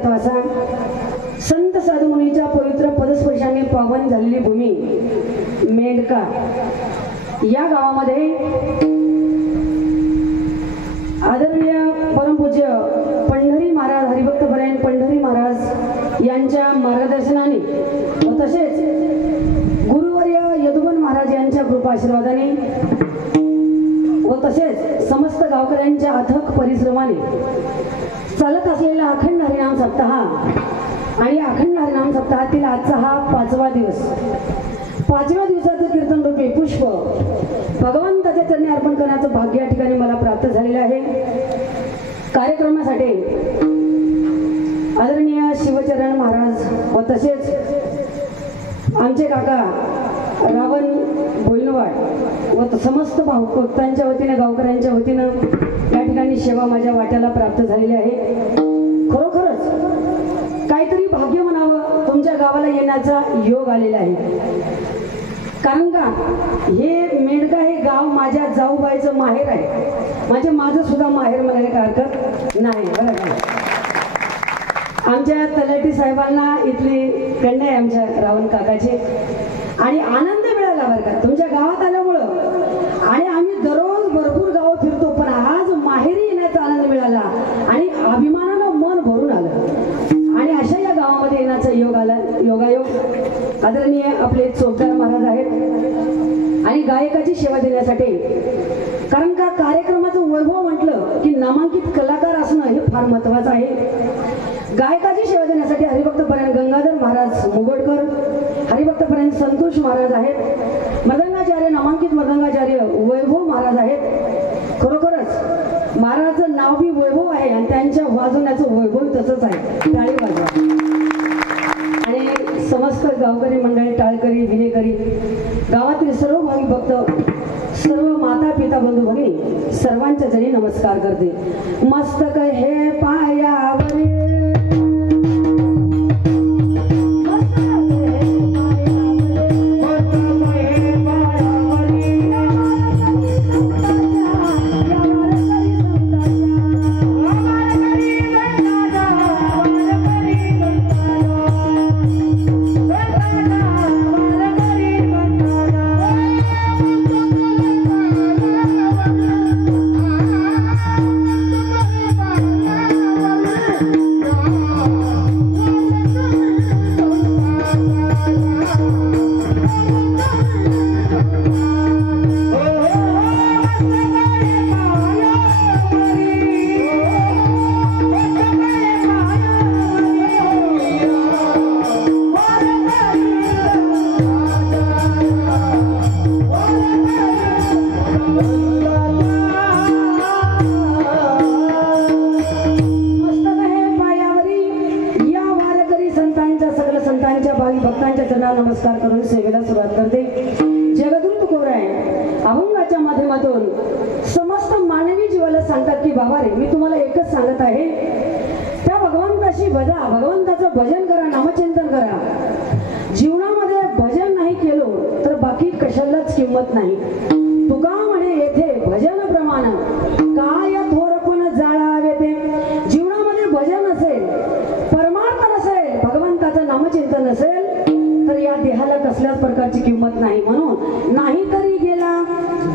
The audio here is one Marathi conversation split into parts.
तत्वाचा संत साधू मुनीच्या पवित्र पदस्पर्शाने पावन झालेली भूमी मेंढका या गावामध्ये आदरणीय परमपूज्य पंढरी महाराज हरिभक्त परायण पंढरी महाराज यांच्या मार्गदर्शनाने व तसेच गुरुवर्य यदुवन महाराज यांच्या कृपा आशीर्वादाने व तसेच समस्त गावकऱ्यांच्या अथक परिश्रमाने चालत असलेला अखंड हरिनाम सप्ताह आणि अखंड हरिनाम सप्ताहातील आजचा हा 5वा दिवस 5व्या दिवसाचं कीर्तन रूपी पुष्प भगवंताच्या चरणी अर्पण करण्याचं भाग्य या ठिकाणी मला प्राप्त झालेलं आहे। कार्यक्रमासाठी आदरणीय शिवचरण महाराज व तसेच आमचे काका रावण भोईनवाड व समस्त भक्तांच्या वतीने गावकऱ्यांच्या वतीनं या ठिकाणी सेवा माझ्या वाट्याला प्राप्त झालेली आहे। खरोखरच काहीतरी भाग्य म्हणावं तुमच्या गावाला येण्याचा योग आलेला आहे, कारण का हे मेंढका हे गाव माझ्या जाऊबाईचं माहेर आहे, माझं सुद्धा माहेर म्हणायला काय हरकत नाही बरं का। आमच्या तलाठी साहेबांना इथली कन्या आहे आमच्या रावण काकाचे आणि आनंद मिळाला बरं का तुमच्या गावात आल्यामुळं। आणि आम्ही दररोज भरपूर गावं फिरतो, पण आज माहेरी येण्याचा आनंद मिळाला आणि अभिमानानं मन भरून आलं आणि अशा या गावामध्ये येण्याचा योग आला। योगायोग आदरणीय आपले चोपदार महाराज आहेत आणि गायकाची सेवा देण्यासाठी, कारण का कार्यक्रमाचं वैभव म्हटलं की नामांकित कलाकार असणं हे फार महत्वाचं आहे। गायकाची सेवा देण्यासाठी हरिभक्त परायण गंगाधर महाराज मुगोडकर, हरिभक्त परायण संतोष महाराज आहेत, मृदंगाचार्य नामांकित मृदंगाचार्य वैभव महाराज आहेत। खरोखरच महाराजाचं नाव बी वैभव आहे आणि त्यांच्या वाजवण्याचं वैभव तसंच आहे, टाळी वाजवा। आणि समस्त गावकरी मंडळी, टाळकरी, विनेकरी, गावातील सर्व भाविक भक्त, सर्व माता पिता बंधू भगिनी सर्वांच्या जरी नमस्कार करते। मस्तक हे पायावरी नमस्कार करून सेवेला सुरुवात करते। जगद्गुरु तुकोराय अभंगाच्या माध्यमातून समस्त मानवी जीवाला सांगतात की बाबा रे, मी तुम्हाला एकच सांगत आहे, त्या भगवंताशी भजा, भगवंताचं भजन करा, नामचिंतन करा। जीवनामध्ये भजन नाही केलो तर बाकी कशालाच किंमत नाही। तुका म्हणे येथे भजन प्रमाण काय थोरपण जाळावे ते। जीवनामध्ये भजन असेल, परमार्थ नसेल, भगवंताचं नामचिंतन नसेल तर या देहाला कसल्याच प्रकारची किंमत नाही। म्हणून नाही तरी गेला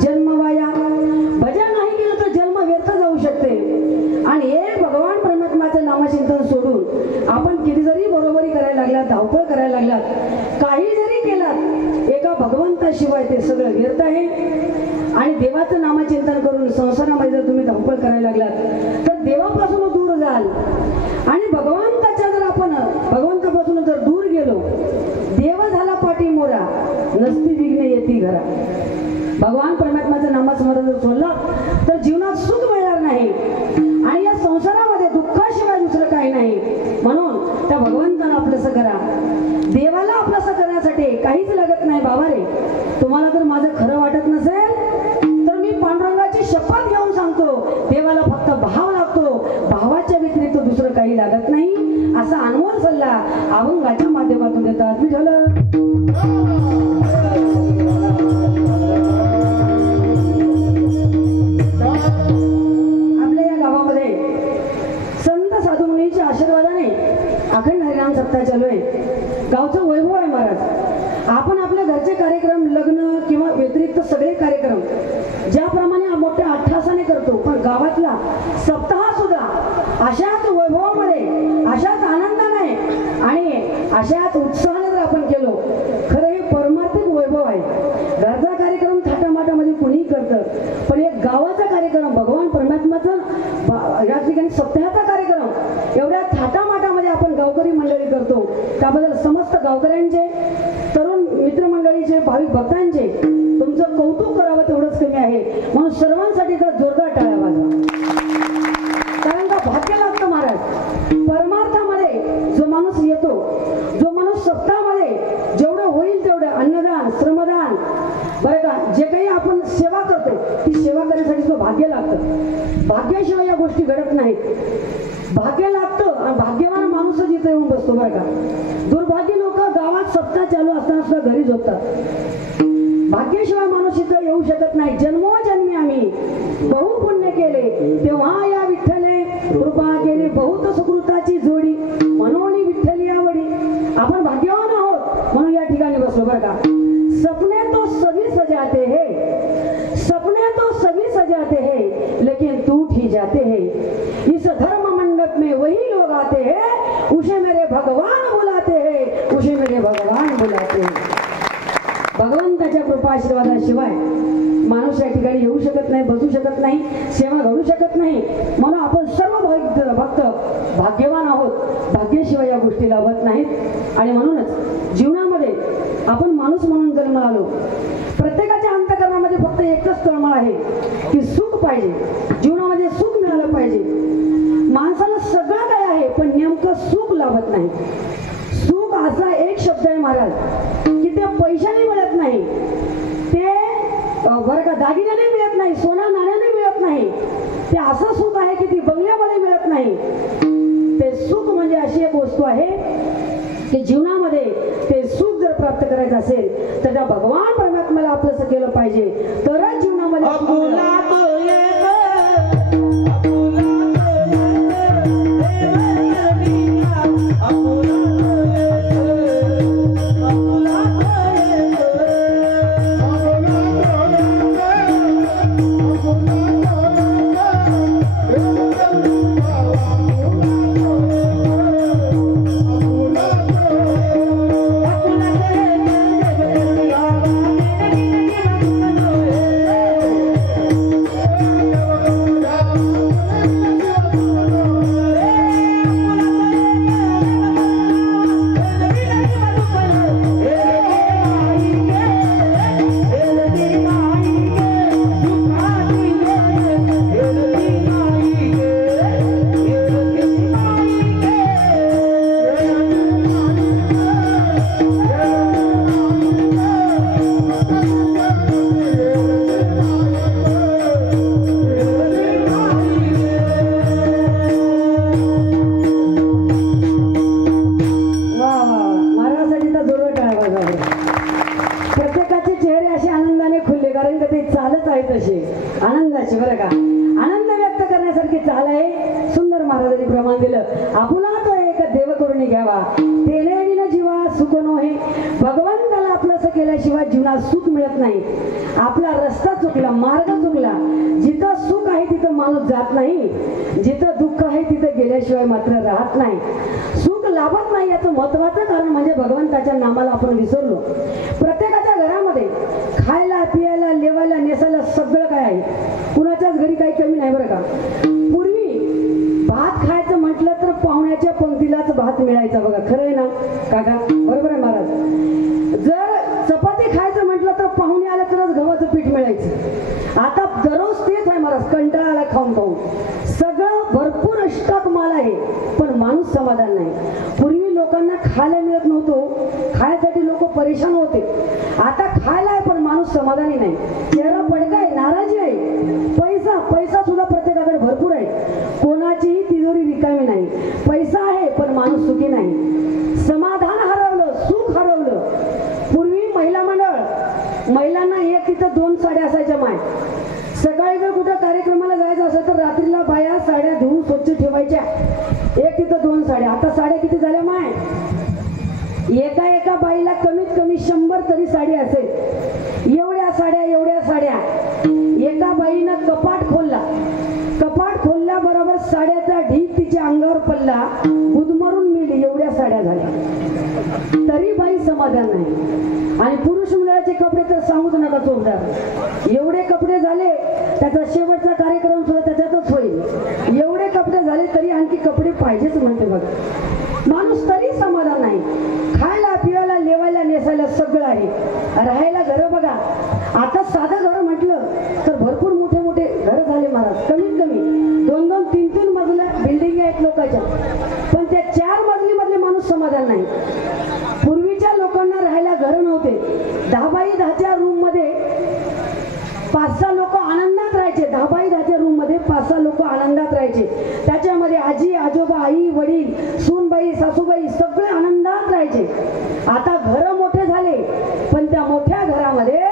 जन्म वाया, भजन नाही केलं तर जन्म व्यर्थ जाऊ शकते। आणि एक भगवान परमात्म्याचं नामचिंतन सोडून आपण किती जरी बरोबरी करायला लागलात, धावपळ करायला लागलात, काही जरी केलात, एका भगवंताशिवाय ते सगळं व्यर्थ आहे। आणि देवाचं नामचिंतन करून संसारामध्ये जर तुम्ही धावपळ करायला लागलात तर देवापासून दूर जाल आणि भगवंताच्या जर आपण भगवंतापासून जर दूर गेलो, देव झाला पाठी मोरा, नसती विघ्ने येती घरा। भगवान परमात्म्याचं नामस्मरण जर सोडलं तर जीवनात सुख मिळणार नाही आणि या संसारामध्ये दुःखाशिवाय दुसरं काही नाही। म्हणून त्या भगवंताला आपलंसं करा, देवाला आपलंसं करण्यासाठी काहीच लागत नाही। बाबा रे, तुम्हाला जर माझं खरं वाटत नसेल तर मी पांडुरंगाची शपथ घेऊन सांगतो, देवाला फक्त भाव लागतो, भावाच्या व्यतिरिक्त दुसरं काही लागत नाही। असा अनमोल सल्ला अभंगाच्या माध्यमातून देतात विठ्ठल। आपल्या या गावामध्ये संत साधू मुनीच्या आशीर्वादाने अखंड हरिनाम सप्ताह चालू आहे. गावचं वैभव आहे महाराज. आपण आपल्या घरचे कार्यक्रम, लग्न किंवा व्यतिरिक्त सगळे कार्यक्रम ज्याप्रमाणे मोठ्या अट्टहासाने करतो, पण गावातला सप्ताह सुद्धा अशाच वैभवामध्ये, अशाच आनंदाने आणि अशाच उत्साहाने जर आपण केलो, खरं हे परमार्थिक वैभव आहे. घरचा कार्यक्रम थाटामाटामध्ये कुणीही करतं, पण एक गावाचा कार्यक्रम, भगवान परमात्माचं या ठिकाणी सप्ताहाचा कार्यक्रम एवढ्या थाटामाटामध्ये आपण गावकरी मंडळी करतो. त्याबद्दल समस्त गावकऱ्यांचे, तरुण मित्रमंडळीचे, भाविक भक्तांचे तुमचं कौतुक करावं तेवढंच कमी आहे. म्हणून सर्वांसाठी तर जोरदार टाळ्या वाजवा. कारण का भाग्य लागतं महाराज. परमार्थामध्ये जो माणूस येतो, जो माणूस सप्ताहामध्ये जेवढं होईल तेवढं अन्नदान, श्रमदान, बरं का, जे काही आपण सेवा करतो ती सेवा करण्यासाठी तो भाग्य लागतं. भाग्याशिवाय या गोष्टी घडत नाहीत. भाग्य लागतं आणि भाग्यवान माणूसच इथे येऊन बसतो. बरं का, दुर्भाग्य लोक गावात सप्ताह चालू असताना सुद्धा घरी झोपतात. भाग्याशिवाय माणूस इथं येऊ शकत नाही. जन्मोजन्मी आम्ही बहु पुण्य केले, तेव्हा या विठ्ठले कृपा केली, बहुत सुकृताची जोडी, म्हणून विठ्ठली आवडी. आपण भाग्यवान आहोत म्हणून या ठिकाणी बसलो. बरं का, सपने तो सभी सजाते हैं, सपने तो सभी सजाते हैं, लेकिन टूट ही जाते हैं. इस धर्म मंडप में वही लोग आते हैं, उसे मेरे भगवान बुलाते हैं, उसे मेरे भगवान बुलाते हैं. भगवंताच्या कृपा आशीर्वादाशिवाय माणूस या ठिकाणी येऊ शकत नाही, बसू शकत नाही, सेवा घडू शकत नाही. म्हणून आपण सर्व भक्त भाग्यवान आहोत. भाग्याशिवाय या गोष्टी लाभत नाहीत. आणि म्हणूनच जीवनामध्ये आपण माणूस म्हणून जन्माला आलो. प्रत्येकाच्या अंतःकरणामध्ये फक्त एकच तळमळ आहे की सुख पाहिजे, जीवनामध्ये सुख मिळालं पाहिजे. माणसाला सगळं काय आहे, पण नेमकं सुख लाभत नाही. सुख असा एक शब्द आहे महाराज की ते पैशाने मिळत नाही, ते बरं का दागिन्याने मिळत नाही, सोना नाण्याने मिळत नाही. ते असं सुख आहे की ती बंगल्यामध्ये मिळत नाही. ते सुख म्हणजे अशी एक वस्तू आहे की जीवनामध्ये ते सुख जर प्राप्त करायचं असेल तर त्या भगवान परमात्म्याला आपलंसं केलं पाहिजे, तरच जीवनामध्ये आनंदाचे. बरं का, आनंद व्यक्त करण्यासारखी चाल आहे. सुंदर महाराजांनी प्रमाण दिलं, आपुला तो एक देव करून घ्यावा, तेले विना जीवा सुख नोहे. भगवंताला आपलंसं केल्याशिवाय जीवनात सुख मिळत नाही. आपला रस्ता चुकला, मार्ग चुकला. जिथं सुख आहे तिथं माणूस जात नाही, जिथं दुःख आहे तिथं गेल्याशिवाय मात्र राहत नाही. सुख लाभत नाही याचं महत्वाचं कारण म्हणजे भगवंताच्या नामाला आपण विसरलो. प्रत्येकाच्या घरामध्ये खायला, पियाला, लेवायला, नेसायला सगळं काय आहे. कुणाच्याच घरी काही कमी नाही. बरं का, पूर्वी भात खायचं म्हटलं तर पाहुण्याच्या पंक्तीलाच भात मिळायचा. बघा, खरं आहे ना काका? बरोबर आहे महाराज. जर चपाती खायचं म्हटलं तर पाहुणे आलं तरच गव्हाचं पीठ मिळायचं. आता दररोज तेच आहे महाराज, कंटाळा आला खाऊन खाऊन. सगळं भरपूर स्टॉक माल आहे पण माणूस समाधान नाही. पूर्वी लोकांना खायला मिळत नव्हतं, खायसाठी लोक परेशान होते. आता खायला आहे पण माणूस समाधानी नाही. चेहरा पडका आहे, नाराजी आहे. पैसा सुद्धा प्रत्येकाकडे भरपूर आहे, कोणाचीही तिजोरी रिकामी नाही. पैसा आहे पण माणूस सुखी नाही. समाधान हरवलं, सुख हरवलं. पूर्वी महिला मंडळ, महिलांना एक तिथं 2 साड्या असायच्या. माय सकाळी जर कुठं कार्यक्रमाला जायचं असेल तर तर रात्रीला बाया साड्या धुवून स्वच्छ ठेवायच्या. एक तिथं 2 साड्या. आता साड्या किती झाल्या माय? एका एका बाईला कमीत कमी 100 तरी साडी असेल. एवढ्या साड्या एवढ्या साड्या. एका बाईनं कपाट खोलला. कपाट खोलल्याबरोबर साड्याचा ढीग तिच्या अंगावर पडला. गुदमरून मिली. एवढ्या साड्या झाल्या. तरी बाई समाधान नाही. आणि पुरुष मंडळाचे कपडे तर सांगूच नका चोपदार. एवढे कपडे झाले, त्याचा शेवटचा कार्यक्रम सुद्धा त्याच्यातच होईल. एवढे कपडे झाले तरी आणखी कपडे पाहिजेच म्हणते बघा. माणूस तरी समाधान नाही. खायला पिवायला लेवायला नेसायला सगळं आहे. राहायला घर बघा. आता साधं घर म्हटलं तर भरपूर मोठे मोठे घर झाले महाराज. कमीत कमी 2-2, 3-3 मजल्या बिल्डिंग आहेत लोकांच्या. पण त्या 4 मजली मधले माणूस समाधान नाही. पूर्वीच्या लोकांना राहायला घर नव्हते. 10 बाय 10च्या रूम मध्ये 5-6 लोक आनंदात राहायचे. 10 बाय 10च्या रूम मध्ये 5-6 लोक आनंदात राहायचे. त्याच्यामध्ये आजी आजोबा आई वडील सूनबाई सासूबाई सगळे आनंदात राहायचे. आता घर मोठे झाले पण त्या मोठ्या घरामध्ये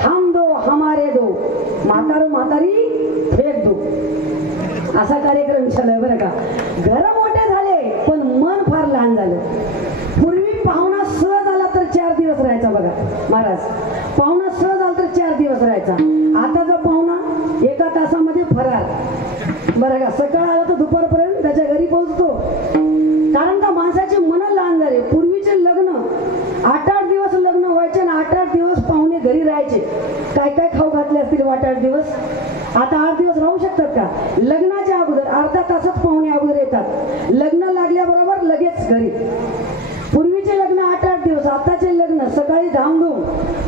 हम दो हमारे दो, म्हातारो म्हातारी फेक दो, असा कार्यक्रम चालू बरं का. घर मोठे झाले पण मन फार लहान झालं. पूर्वी पाहुणा सहज आला तर 4 दिवस राहायचा बघा महाराज. पाहुणा सहज आला तर 4 दिवस राहायचा. आताचा पाहुणा 1 तासामध्ये फरार बरं का. सकाळ आला तर दुपारपर्यंत त्याच्या घरी पोहोचतो. कारण का माणसाचे मन लहान झाले. पूर्वीचे लग्न 8-8 दिवस लग्न व्हायचे आणि 8-8 दिवस पाहुणे घरी राहायचे. काय काय खाऊ घातले असतील 8-8 दिवस. आता 8 दिवस राहू शकतात का? लग्नाच्या अगोदर अर्धा तासच पाहुणे अगोदर येतात. लग्न लागल्याबरोबर लगेच घरी. पूर्वीचे लग्न 8-8 दिवस. आताचे लग्न सकाळी धामधूम,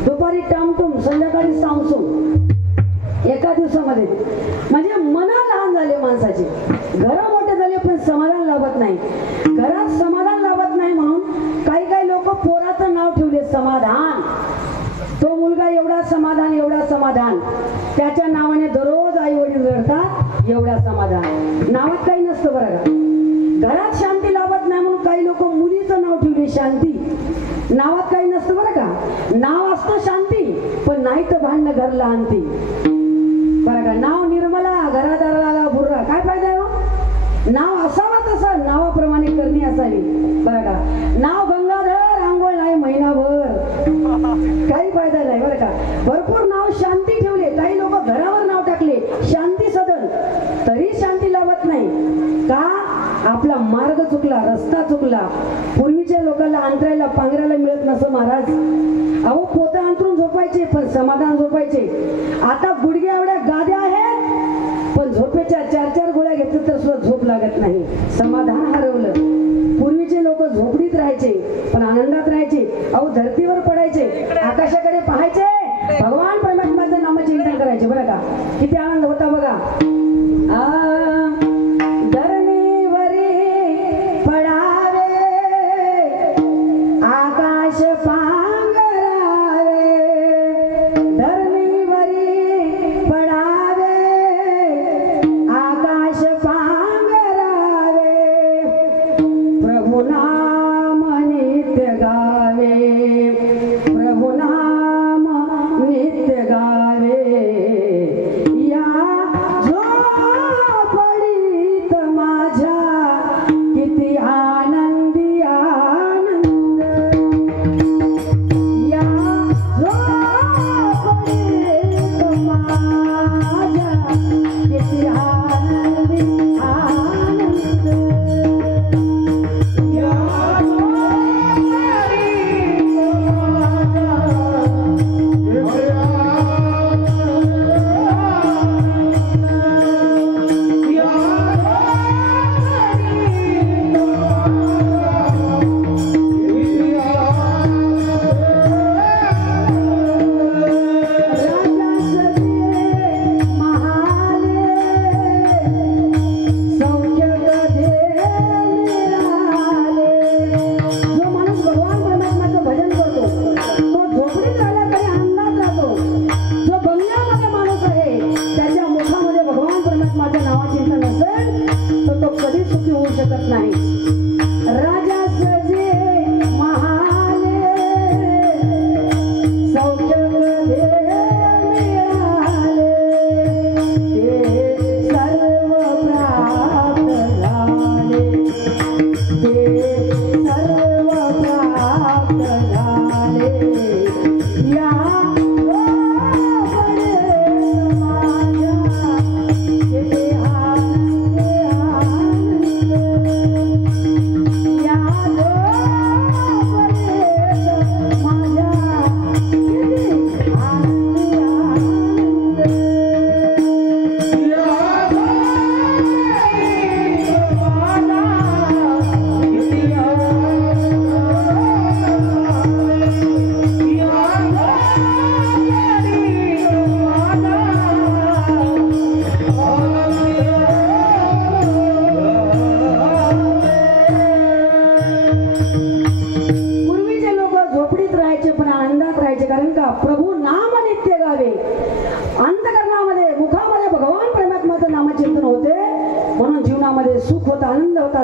दुपारी टामटूम, संध्याकाळी सामसूम, एका दिवसामध्ये. म्हणजे मन लहान झाले माणसाचे. घर मोठे झाले पण समाधान लाभत नाही. घरात समाधान लाभत नाही म्हणून काही काही लोक पोराचं नाव ठेवले समाधान. तो मुलगा एवढा समाधान एवढा समाधान. त्याच्या नावाने दररोज आई वडील रडतात. एवढा समाधान. नावात काही नसतं बरं का. घरात शांती लाभत नाही म्हणून काही लोक मुलीचं नाव ठेवले शांती. नावात काही नसतं बरं का. नाव असतं शांती पण नाही तर भांडणं घरला आणती बरं का. नाव निर्मला घरादाराला बुर्रा. काय फायदा आहे हो? नाव असावा तसा नावाप्रमाणे करणी असावी बरं का. नाव गंगाधर आंघोळ नाही महिनाभर. काही फायदा नाही बरं का. भरपूर नाव शांती ठेवले. काही लोक घरावर नाव टाकले शांती सदन. तरी शांती लाभत नाही का. आपला मार्ग चुकला, रस्ता चुकला. पूर्वीच्या लोकांना अंतरायला पांघरायला मिळत नसं महाराज. अहो पोतं अंतरून झोपायचे पण समाधान झोपायचे. आता गुडघ्या एवढ्या गाद्या आहेत पण झोपेच्या 4-4 गोळ्या घेतल्या तर सुद्धा झोप लागत नाही. समाधान हरवलं. पूर्वीचे लोक झोपडीत राहायचे पण आनंदात राहायचे. अहो धरतीवर पडायचे, आकाशाकडे पाहायचे, भगवान परमात्म्याचं नामचिंतन करायचे बरं का. किती आनंद होता बघा. या जो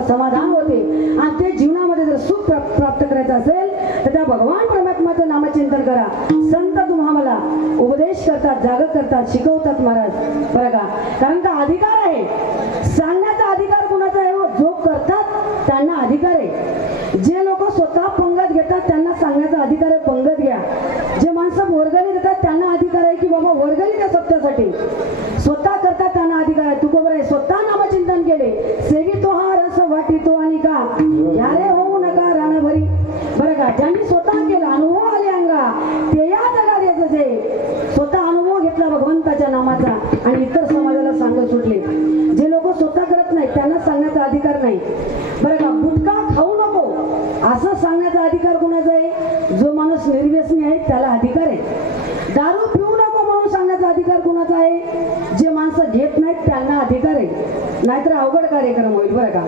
समाधान होते आणि ते जीवनामध्ये जर सुख प्राप्त करायचं असेल तर त्या भगवान परमात्म्याचं नामचिंतन करा. संत तुम्हाला उपदेश करतात, जागृत करतात, शिकवतात महाराज बरं का. कारण का अधिकार आहे, सांगण्याचा अधिकार कुणाचा आहे? जो करतात त्यांना अधिकार आहे. जे लोक स्वतः पंगत घेतात त्यांना सांगण्याचा अधिकार आहे, पंगत घ्या. जे माणसं वर्गणी देतात त्यांना अधिकार आहे की बाबा वर्गणी द्या सत्यासाठी. स्वतः करतात त्यांना अधिकार आहे. तू बरोबर आहे, स्वतः नामचिंतन केले, सेवी तो हा रस वाटितो आणि का यारे होऊ नका रानभरी बरं का. ज्यांनी स्वतः केला, अनुभव आले अंगा ते या जगात येत जे स्वतः अनुभव घेतला भगवंताच्या नामाचा आणि इतर समाजाला सांगत सुटले. जे लोक स्वतः करत नाही त्यांना सांगण्याचा अधिकार नाही बरं का. गुटखा खाऊ नको असं सांगण्याचा अधिकार कोणाचा आहे? जो माणूस निर्व्यसनी आहे त्याला अधिकार आहे. दारू पिऊ नको म्हणून सांगण्याचा अधिकार कोणाचा आहे? जे माणसं घेत नाहीत त्यांना अधिकार आहे. नाहीतर अवघड कार्यक्रम होईल बरं का.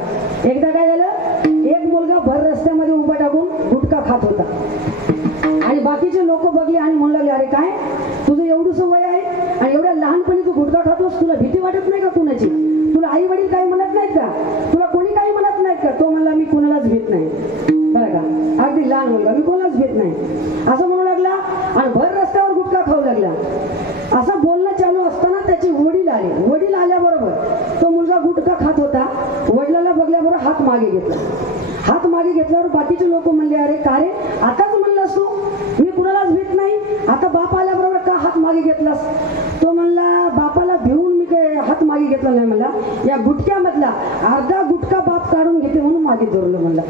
एकदा काय झालं, एक मुलगा भर रस्त्यामध्ये उभा टाकून गुटखा खात होता आणि बाकीचे लोक बघले आणि म्हणू लागले, अरे काय तुझं एवढंसं वय आहे आणि एवढ्या लहानपणी तू गुटखा खातोस, तुला भीती वाटत नाही का कुणाची? तुला आई वडील काही म्हणत नाहीत का? तुला कोणी काही म्हणत नाहीत का? तो म्हणला, मी कुणालाच भीत नाही बरं का. अगदी लहान मुलगा, मी कोणालाच भीत नाही असं म्हणू लागला आणि भर रस्त्यावर गुटखा खाऊ लागला. असं बोलणं चालू असताना त्याचे वडील आले. वडील आल्याबरोबर तो मुलगा गुटखा खात होता, वडिलाला बघल्याबरोबर हात मागे घेतला. हात मागे घेतल्यावर बाकीचे लोक म्हणले, अरे का रे आताच म्हणलास तू मी कुणालाच भीत नाही, आता बाप आल्याबरोबर का हात मागे घेतलास? तो म्हणला, बापाला भिवून मी काय हात मागे घेतला नाही, म्हणला या गुटक्यामधला अर्धा गुटखा बाप काढून घेते म्हणून मागे धरलं. म्हणला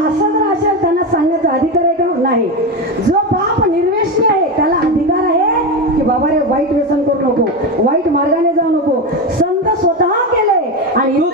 असं जर असेल त्यांना सांगण्याचा अधिकार आहे का? नाही. जो बाप निर्व्यसनी आहे त्याला अधिकार आहे की बाबा रे वाईट व्यसन करू नको, वाईट मार्गाने जाऊ नको. संत स्वतः केले आणि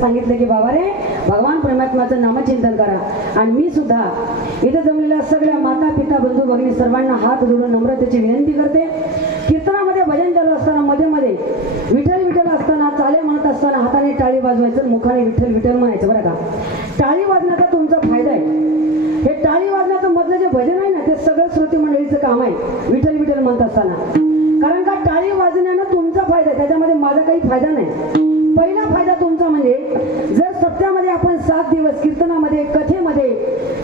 सांगितलं की बाबा रे भगवान परमात्म्याचं नामचिंतन करा. आणि मी सुद्धा इथे जमलेल्या सगळ्या माता पिता बंधू भगिनी सर्वांना हात जोडून नम्रतेची विनंती करते. कीर्तनामध्ये भजन चालू असताना मध्ये मध्ये विठ्ठल विठ्ठल असताना, चाले म्हणत असताना हाताने टाळी वाजवायचं, मुखाने विठ्ठल विठ्ठल म्हणायचं बरं का. टाळी वाजण्याचा तुमचा फायदा आहे. हे टाळी वाजण्याचं मधलं जे भजन आहे ना ते सगळं श्रोते मंडळीचं काम आहे विठ्ठल विठ्ठल म्हणत असताना. कारण का टाळी वाजण्यानं तुमचा फायदा आहे, त्याच्यामध्ये माझा काही फायदा नाही. पहिला फायदा तुमचा म्हणजे जर सप्त्यामध्ये आपण 7 दिवस कीर्तनामध्ये कथेमध्ये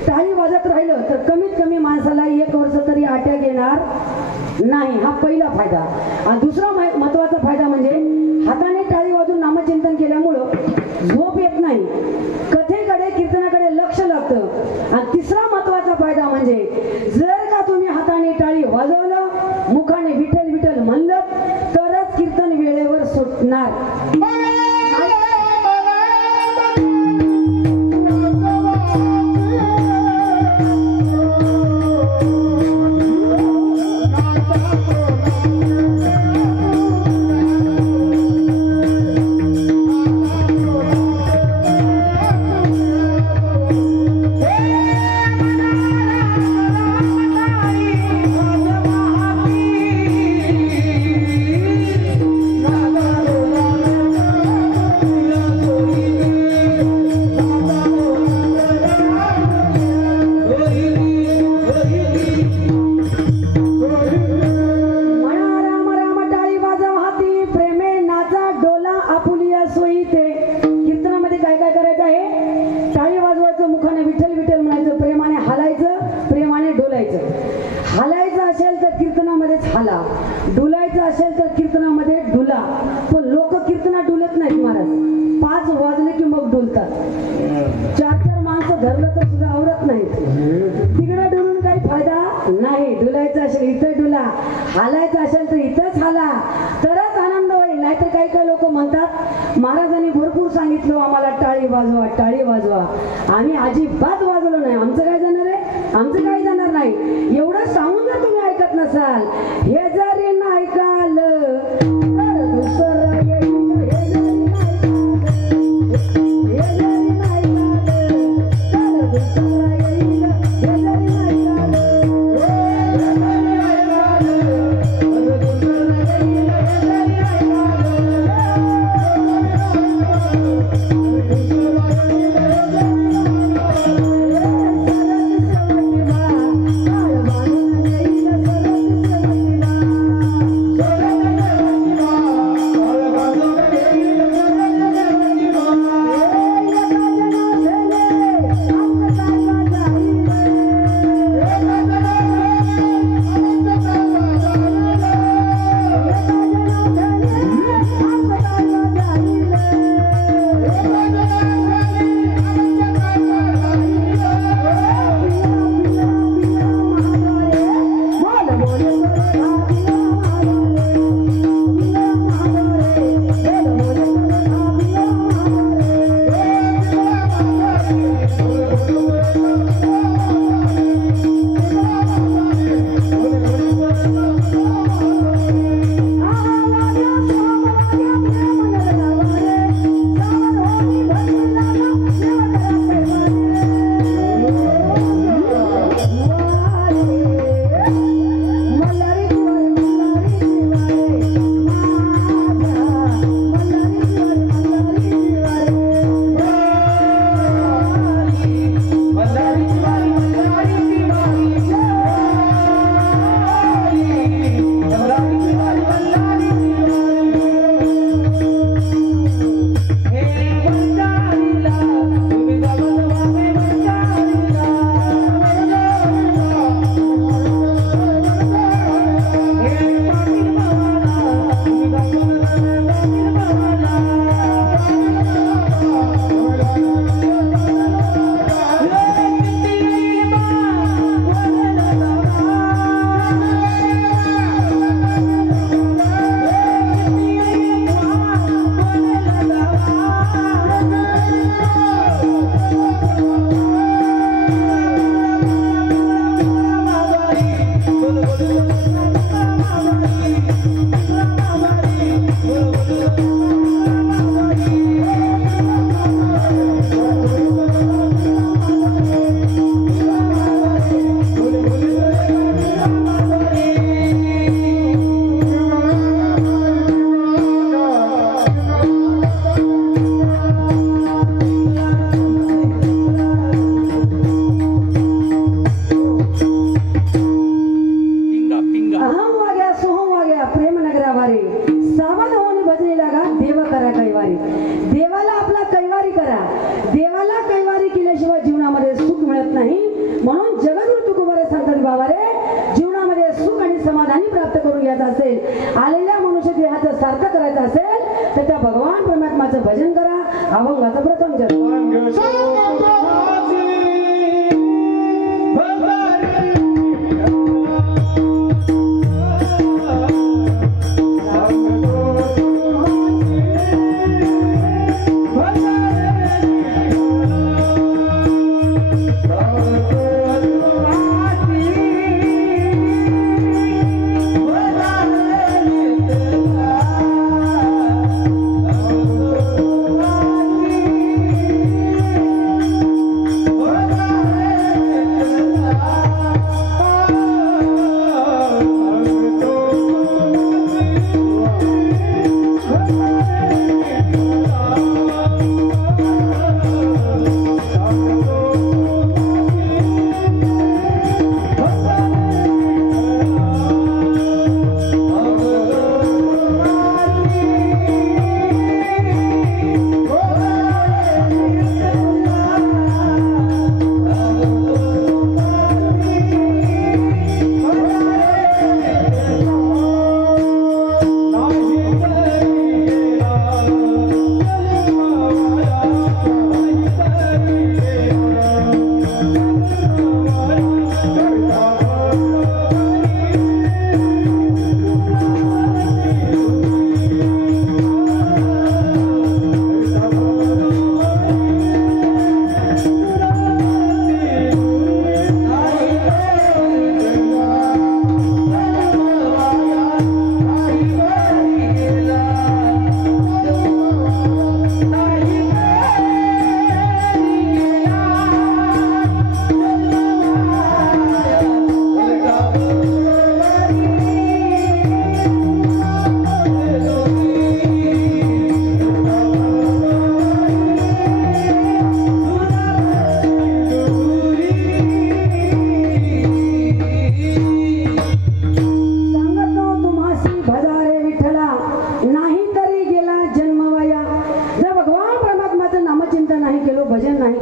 टाळी वाजत राहिलं तर कमीत कमी माणसाला 1 वर्ष तरी अटॅक येणार नाही. हा पहिला फायदा. आणि दुसरा महत्वाचा फायदा म्हणजे हाताने टाळी वाजून नामचिंतन केल्यामुळं झोप येत नाही, कथेकडे कीर्तनाकडे लक्ष लागतं. आणि तिसरा महत्वाचा फायदा म्हणजे जर का तुम्ही हाताने टाळी वाजवलं, मुखाने विठ्ठल विठ्ठल म्हणलं तरच कीर्तन वेळेवर सुटणार. माझ्या सोयी ते. कीर्तनामध्ये काय काय करायचं आहे? टाळी वाजवायचं, मुखाने विठ्ठल विठ्ठल म्हणायचं, प्रेमाने हालायचं, प्रेमाने डोलायचं. हालायचं असेल तर कीर्तनामध्येच हाला, डुलायचं असेल तर कीर्तनामध्ये डुला. पण लोक कीर्तनात डुलत नाहीत महाराज. 5 वाजले की मग डुलतात. 4 माणसं धरलं तर सुद्धा आवरत नाहीत. तिकडे डुलून काही फायदा नाही. डुलायचं असेल इथं डुला, हालायचं असेल तर इथंच हाला, तरच आनंद होईल. नाहीतर काही काही लोक म्हणतात महाराजांनी भरपूर सांगितलं आम्हाला टाळी वाजवा, टाळी वाजवा. आम्ही अजिबात वाजवलो नाही. आमचं काय जाणार आहे? आमचं काय जाणार नाही. एवढं सांगून जर तुम्ही ऐकत नसाल, हे जरी नाही ऐकालं तर दुसरं येईल. हे जरी नाही ऐकालं तर दुसरं येईल. हे जरी नाही आलेल्या मनुष्य देहाचं सार्थक करायचं असेल तर त्या भगवान परमात्माचं भजन करा. अभंगाचं प्रथम जप.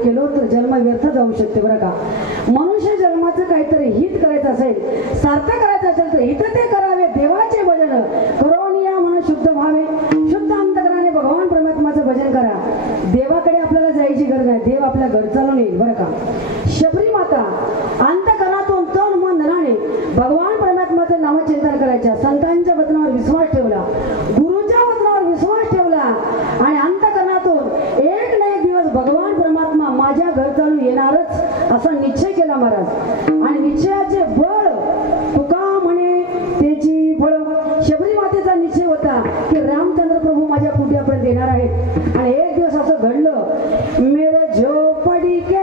केलं तर जन्म व्यर्थ जाऊ शकते बरं का. मनुष्य जन्माचं काहीतरी हित करायचं असेल, सार्थक करायचं असेल तर हित ते करावे. देवाचे भजन करोनिया मन शुद्ध व्हावे. शुद्ध अंतकरणाने भगवान परमात्माचं भजन करा. देवाकडे आपल्याला जायची गरज नाही, देव आपल्या घर चालून येईल बरं का. शबरी माता अंतकरणातून तन मन धनाने भगवान परमात्माचं नामचिंतन करायच्या. संतांच्या वचनावर विश्वास ठेवला, गुरुच्या वचनावर विश्वास ठेवला आणि अंतकरणातून एक ना एक दिवस भगवान परमात्मा माझ्या घर चालून येणारच असा निश्चय केला महाराज. आणि निश्चयाचे बळ तुका म्हणे त्याची फळ. शबरी मातेचा निश्चय होता की रामचंद्र प्रभू माझ्या कुट्यापर्यंत येणार आहेत. आणि एक दिवस असं घडलं. मेरे झोपडी के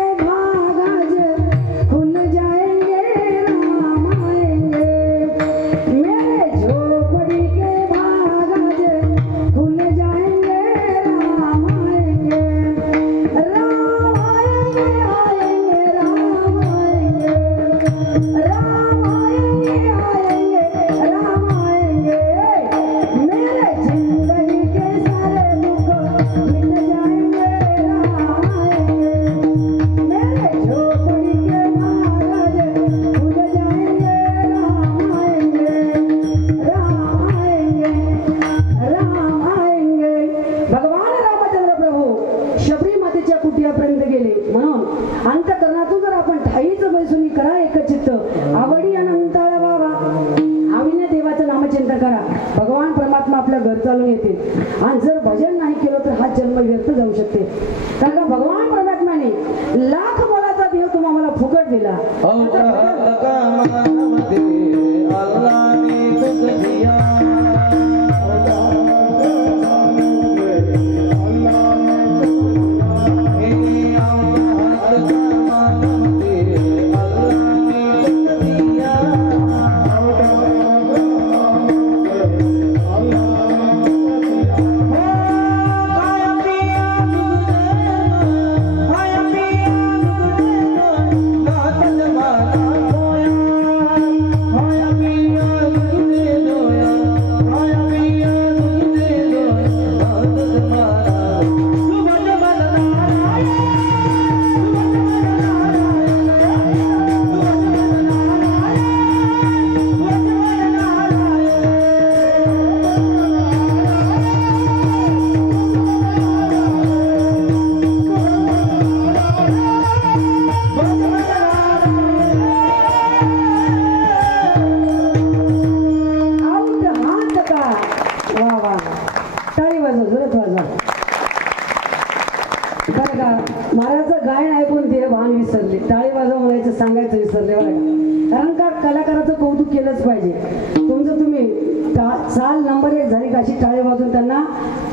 आणि जर भजन नाही केलं तर हा जन्म व्यर्थ जाऊ शकते. कारण का भगवान परमात्माने लाख मोलाचा देव तुम्हाला फुकट दिला. महाराजचं गायन ऐकून देव भान विसरले, टाळी वाजवा म्हणायचं सांगायचं विसरले बरं का. कारण का कलाकाराचं कौतुक केलंच पाहिजे. तुमचं तुम्ही चाल नंबर 1 झाली का अशी टाळी वाजून त्यांना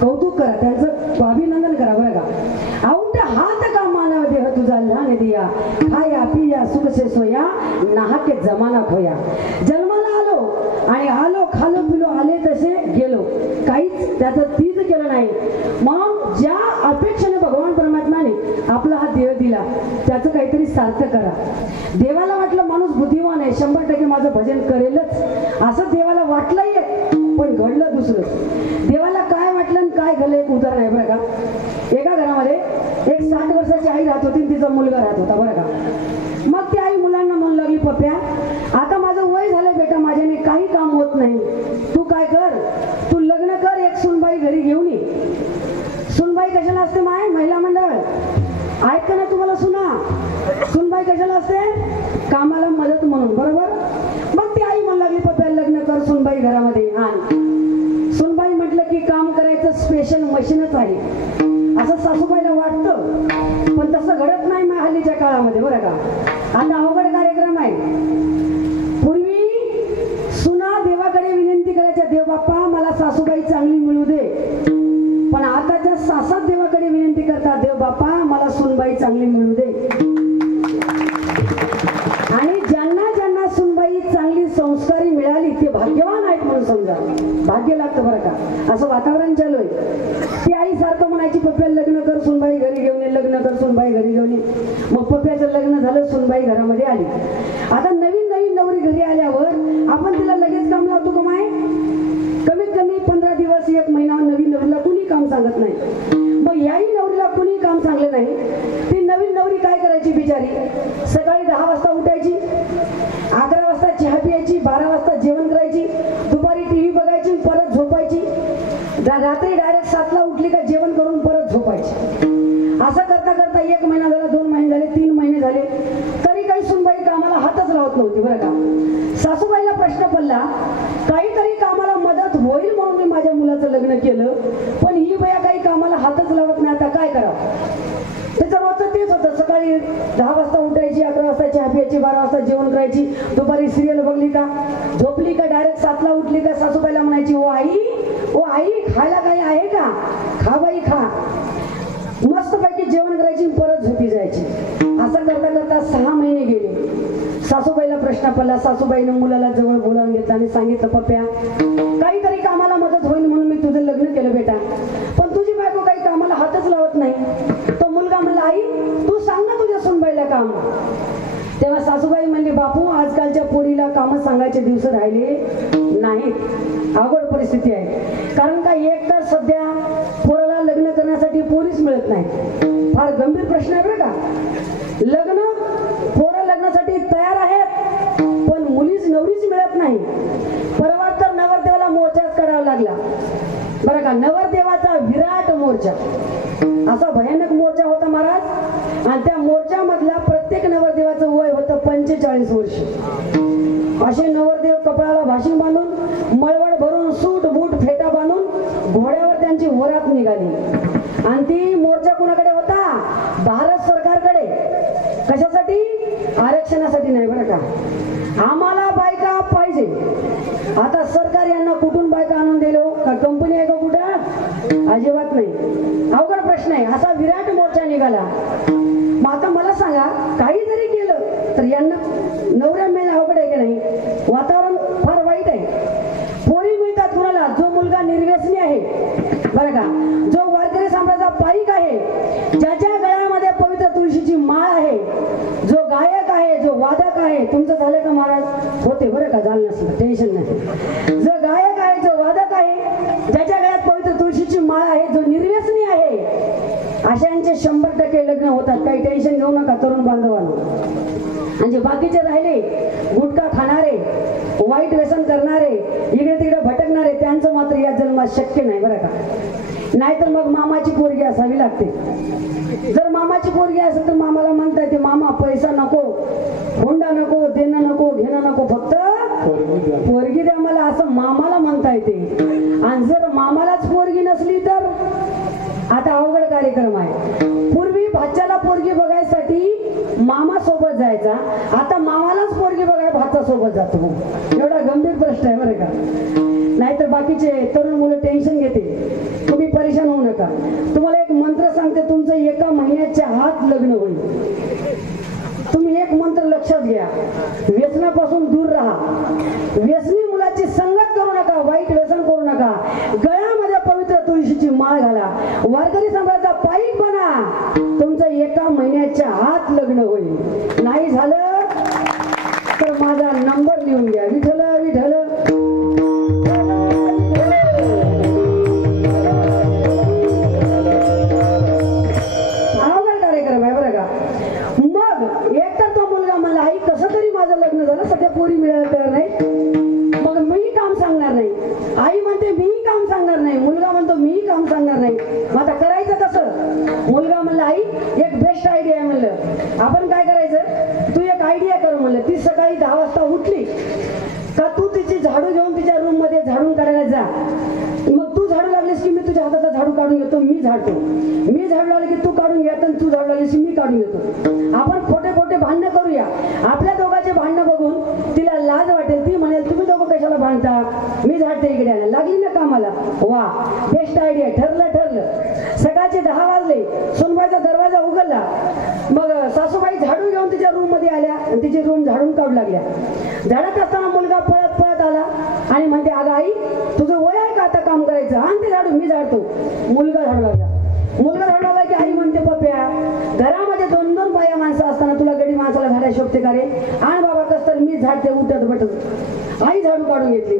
कौतुक करा, त्यांचं अभिनंदन करा बरं का. आऊट हात का मानव देह तुझा लहान दिया, खाया पिया सुख से सोया, नाहके जमाना खोया. जन्माला आलो आणि आलो खालो पिलो आले तसे गेलो, काहीच त्याचं तीच केलं नाही. मग ज्या अपेक्षेने भगवान परमात्माने आपला हा देह दिला त्याचं काहीतरी सार्थक करा. देवाला वाटलं माणूस बुद्धिमान आहे, 100% माझं भजन करेलच असं देवाला वाटलंही, पण घडलं दुसरं. देवाला काय वाटलं आणि काय घडलं एक उदाहरण आहे बरं का. एका घरामध्ये एक 60 वर्षाची आई राहत होती, तिचा मुलगा राहत होता बरं का. मग ती आई मुलांना म्हणू लागली, पप्प्या आता माझं वय झालं बेटा, माझ्याने काही काम होत नाही, तू काय कर, तू लग्न कर, एक सुनबाई घरी घेऊन ये. सुनबाई कशाला असते माय? महिला मंडळ ऐक ना तुम्हाला सुना, सुनबाई कशाला असते? कामाला मदत म्हणून, बरोबर. मग ती आई म्हणू लागली, पप्प्या लग्न कर, सुनबाई घरामध्ये आण. सुनबाई म्हटलं की काम करायचं स्पेशल मशीनच आहे असं सासूबाईला वाटतं, पण तसं घडत नाही मग हल्लीच्या काळामध्ये बरं का. आता अवघड कार्यक्रम आहे. पूर्वी सुना देवाकडे विनंती करायच्या, देव बाप्पा मला सासूबाई चांगली मिळू दे. पण आताच्या सासत देवाकडे विनंती करतात, देव बाप्पा मला सुनबाई चांगली मिळू दे. आणि ज्यांना ज्यांना सुनबाई चांगली संस्कारी मिळाली ते भाग्यवान आहेत म्हणून समजा, भाग्य लागतं बरं का. असं वातावरण चालू आहे. ती आई सारखं म्हणायची, पप्प्या लग्न कर, सुनबाई घरी घेऊन ये, लग्न कर, सुनबाई घरी घेऊन ये. मग पप्प्याचं लग्न झालं, सुनबाई घरामध्ये आली. आता नवीन नवीन नवरी घरी आल्यावर आपण तिला लगेच काम लावतो का माय? कमीत कमी 15 दिवस 1 महिना नवीन नवरीला कुणी काम सांगत नाही. मग याही नवरीला कुणी काम सांगले नाही. ती नवीन डायरेक्ट 7ला उठली का जेवण करून परत झोपायची. असं करता करता 1 महिना झाला, 2 महिने झाले, 3 महिने झाले, तरी काही सुनबाई कामाला हातच लावत नव्हती बरं का. सासूबाईला प्रश्न पडला, काहीतरी कामाला मदत होईल म्हणून मी माझ्या मुलाचं लग्न केलं, पण ही बया काही कामाला हातच लावत नाही, आता काय करावं. त्याचं रोजचं तेच होतं. सकाळी 10 वाजता उठायची, 11 वाजता चहा प्यायची, 12 वाजता जेवण करायची, दुपारी सिरियल बघली का, झोपली का डायरेक्ट 7ला उठली का सासूबाईला म्हणायची, ओ आई खायला काही आहे का, खा बाई खा. मस्तपैकी जेवण करायची, परत झोपी जायची. असं करता करता 6 महिने गेले. सासूबाईला प्रश्न पडला. सासूबाईनं मुलाला जवळ बोलावून घेतलं आणि सांगितलं, पप्प्या काहीतरी कामाला मदत होईल म्हणून मी तुझं लग्न केलं बेटा, पण तुझी बायको काही कामाला हातच लावत नाही. तो मुलगा म्हणला, आई तू सांग ना तुझ्या सुनबाईला काम. तेव्हा सासूबाई म्हणली, बापू आजकालच्या पोरीला कामं सांगायचे दिवस राहिले नाहीत, अवघड परिस्थिती आहे. कारण का एक तर सध्या पोराला लग्न करण्यासाठी पोरीच मिळत नाही. फार गंभीर प्रश्न आहे बरं का. पोरं लग्नासाठी तयार आहेत, पण मुलीच नवरीच मिळत नाही. परवा तर नवरदेवाला मोर्चाच करावा लागला बरं का. नवरदेवाचा विराट मोर्चा, असा भयानक मोर्चा होता महाराज. आणि त्या मोर्चामधला प्रत्येक नवरदेवाचं वय होतं 45 वर्ष. असे नवरदेव कपाळाला भाशिंग बांधून, मळवट भरून, सूट बूट फेटा बांधून घोड्यावर त्यांची वरात निघाली. आणि ती मोर्चा कुणाकडे होता, भारत सरकारकडे. कशासाठी, आरक्षणासाठी नाही बरं का. आम्हाला बायका पाहिजे. आता सरकार यांना कुठून बायका आणून दिलो का, कंपनी आहे का कुठं, अजिबात नाही. अवघड प्रश्न आहे. असा विराट मोर्चा निघाला. मग आता मला सांगा, काही जरी केलं तर यांना नवऱ्या मिळणं अवघड आहे की नाही. वातावरण फार वाईट आहे. पोरी मिळतात कुणाला, जो मुलगा निर्व्यसनी आहे बरं का, जो वारकरी संप्रदायाचा पाईक आहे, ज्याच्या गळ्यामध्ये पवित्र तुळशीची माळ आहे, जो गायक आहे, जो वादक आहे. तुमचं झालं का महाराज, होते बरं का, झालं नसलं टेन्शन नाही. जो गायक आहे, जो वादक आहे, ज्याच्या गळ्यात पवित्र तुळशीची माळ आहे, जो निर्व्यसनी आहे, अशांचे 100% लग्न होतात. काही टेन्शन घेऊ नका तरुण बांधवांनो. म्हणजे बाकीचे राहिले गुटखा खाणारे, वाईट व्यसन करणारे, इकडे तिकडे भटकणारे, त्यांचं मात्र या जन्मात शक्य नाही बरं का. नाहीतर मग मामाची पोरगी असावी लागते. जर मामाची पोरगी असेल तर मामाला म्हणता येते, मामा पैसा नको, हुंडा नको, देणं नको, घेणं नको, फक्त पोरगी द्या मला, असं मामाला म्हणता येते. आणि जर मामालाच पोरगी नसली तर आता अवघड कार्यक्रम आहे. पूर्वी भाच्याला पोरगी बघायसाठी मामा सोबत जायचा, आता मामालाच पोरगी बघाय भाचा सोबत जातो. एवढा गंभीर प्रश्न आहे बरं का. नाहीतर बाकीचे तरुण मुलं टेन्शन घेते. तुम्ही परेशान होऊ नका. तुम्हाला एक मंत्र सांगते, तुमचं 1 महिन्याच्या आत लग्न होईल. तुम्ही एक मंत्र लक्षात घ्या, व्यसनापासून दूर राहा, व्यसनी मुलाची संगत करू नका, वाईट व्यसन करू नका, गळ्यामध्ये पवित्र तुळशीची माळ घाला, वारकरी संप्रदायाचा पाईक बना. तुमचं 1 महिन्याच्या आत लग्न होईल. नाही झालं तर माझा नंबर लिहून घ्या, विठ्ठल विठ्ठल. अवघड कार्यक्रम आहे बरं का. मग एक तर तो मुलगा मला, आई कसं तरी माझं लग्न झालं, सध्या पोरी मिळायला तयार नाही, मग मी काम सांगणार नाही. आई म्हणते मी काम सांगणार नाही, मुलगा म्हणतो मी काम सांगणार नाही. मग आता करायचं कसं. मुलगा म्हणला, आई एक बेस्ट आयडिया आहे म्हणलं, आपण काय करायचं, तू एक आयडिया कर म्हणलं. ती सकाळी 10 वाजता उठली का तू तिची झाडू घेऊन तिच्या रूम मध्ये झाडून काढायला जा. मग तू झाडू लागलीस की मी तुझ्या हाताचा झाडू काढून घेतो, मी झाडतो. मी झाडू लागले की तू काढून घ्या, तर तू झाडू लागलीस की मी काढून घेतो. आपण खोटे खोटे भांडणं करूया. आपल्या दोघांचे भांडणं बघून तिला लाज वाटेल, ती म्हणेल तुम्ही दोघं कशाला भांडता, मी झाडते इकडे आला. लागली ना कामाला. वा बेस्ट आयडिया, ठरलं ठरलं. सकाळचे 10 वाजले, सुनबाईचा दरवाजा उघडला. मग सासूबाई झाडू घेऊन तिच्या रूम मध्ये आल्या आणि तिची रूम झाडून काढू लागल्या. झाडत असताना मुलगा पळत पळत आला आणि म्हणते, अगं आई तुझं वय आहे का आता काम करायचं, आण ते झाडू, मी झाडतो. मुलगा झाडू लागला. मुलगा झाडू लागला की आई म्हणते, पप्प्या घरामध्ये 2-2 बाया माणसं असताना तुला गडी माणसाला झाडा शोभते का रे, आण बाबा कस तर मी झाडते उठत बटत. आई झाडू काढून घेतली.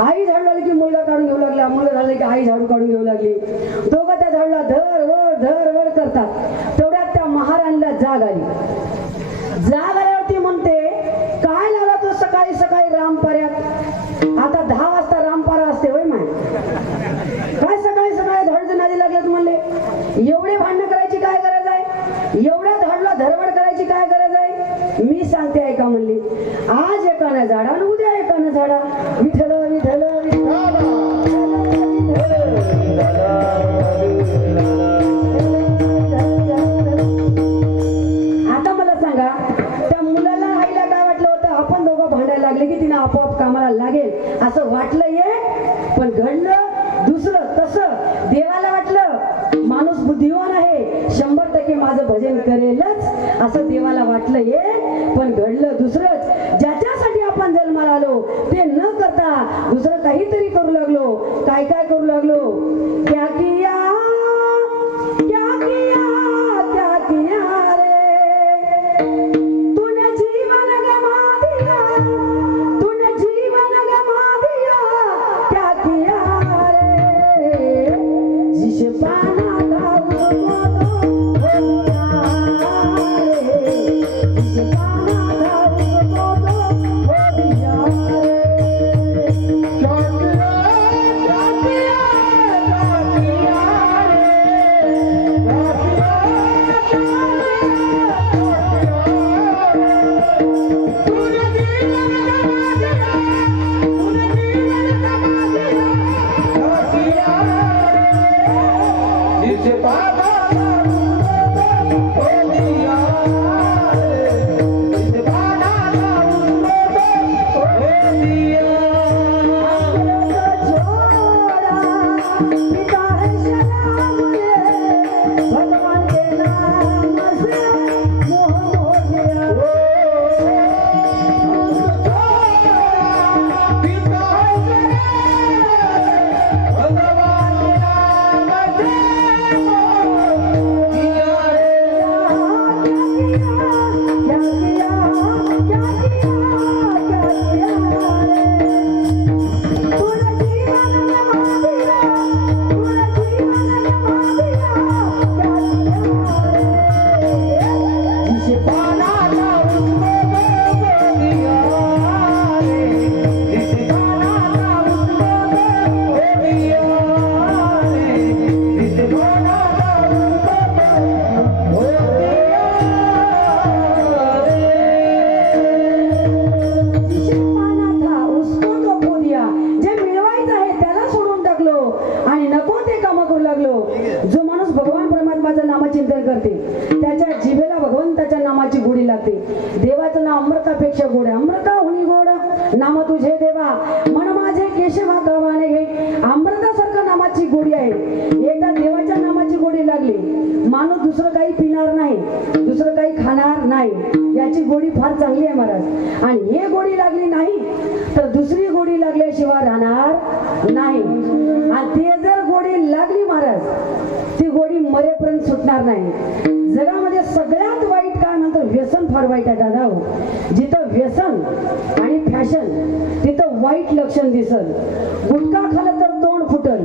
आई झाडू लागली की मुलगा काढून घेऊ लागला, मुलगा झालं की आई झाडू काढून घेऊ लागली. दोघं त्या झाडूला धर वड करतात. तेवढ्यात त्या महाराणीला जाग आली. जाग आल्यावरती म्हणते, काय लावला तो सकाळी सकाळी रामपाऱ्यात, आता 10 वाजता रामपारा असते होय माय, काय सकाळी सकाळी एवढ्या झाडला धरवड करायची काय गरज आहे? मी सांगते ऐका म्हणली, आज एकानं झाडा आणि उद्या एकानं झाडा. विठ्ठल विठ्ठल आता मला सांगा, त्या मुलाला आईला काय वाटलं होतं? आपण दोघं भांडायला लागले की तिने आपोआप कामाला लागेल असं वाटलं हे, पण घडलं दुसरं. तसं देवाला वाटलं माणूस बुद्धिवान आहे, 100% माझं भजन करेलच असं देवाला वाटलं हे, पण घडलं दुसरंच. ज्याच्यासाठी आपण जन्माला आलो ते न करता दुसरं काहीतरी करू लागलो. काय काय करू लागलो? क्या किया क्या किया क्या किया रे, तूने जीवन गमा दिया, तूने जीवन गमा दिया, क्या किया रे, जिसे पाना था उसको दो रे, जिसे पाना था उसको दो दिया रे. जो माणूस भगवान परमात्माचं नामचिंतन करते त्याच्या जिभेला भगवंताच्या नामाची गोडी लागते. देवाचं नाव अमृतापेक्षा गोड आहे. अमृता हुनी गोड नाम तुझे देवा, मन माझे केशवा गव्हाणे घे. अमृतासारखं नामाची गोडी आहे. एकदा देवाच्या नामाची गोडी लागली, माणूस दुसरं काही पिणार नाही, दुसरं काही खाणार नाही. याची गोडी फार चांगली आहे महाराज. आणि हे गोडी लागली नाही तर दुसरी गोडी लागल्याशिवाय राहणार नाही. आणि ते जर गोडी लागली महाराज, ती गोडी मरेपर्यंत सुटणार नाही. जगामध्ये सगळ्यात वाईट काय म्हणतो? व्यसन फार वाईट आहे दादा. जिथं व्यसन आणि फॅशन तिथं वाईट लक्षण दिसल. गुटखा खाल्लं तर तोंड फुटल,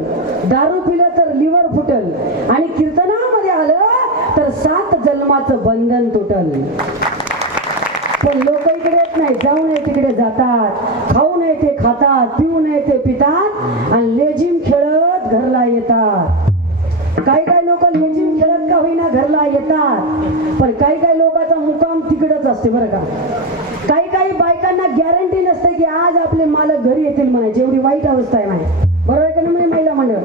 दारू पिलं तर लिव्हर फुटल, आणि कीर्तनामध्ये आलं तर 7 जन्माचं बंधन तुटल. पण लोक इकडे येत नाही, जाऊ नये तिकडे जातात, खाऊ नये ते खातात, पिऊ नये ते पितात, आणि लेझिम खेळत घरला येतात. काही काही लोक लेझिम खेळत का होईना घरला येतात, पण काही काही लोकांचा मुकाम तिकडच असते बरं का. काही काही बायकांना गॅरंटी नसते की आज आपले मालक घरी येतील म्हणायचे. एवढी वाईट अवस्था आहे माहिती, बरोबर आहे का नाही महिला मंडळ?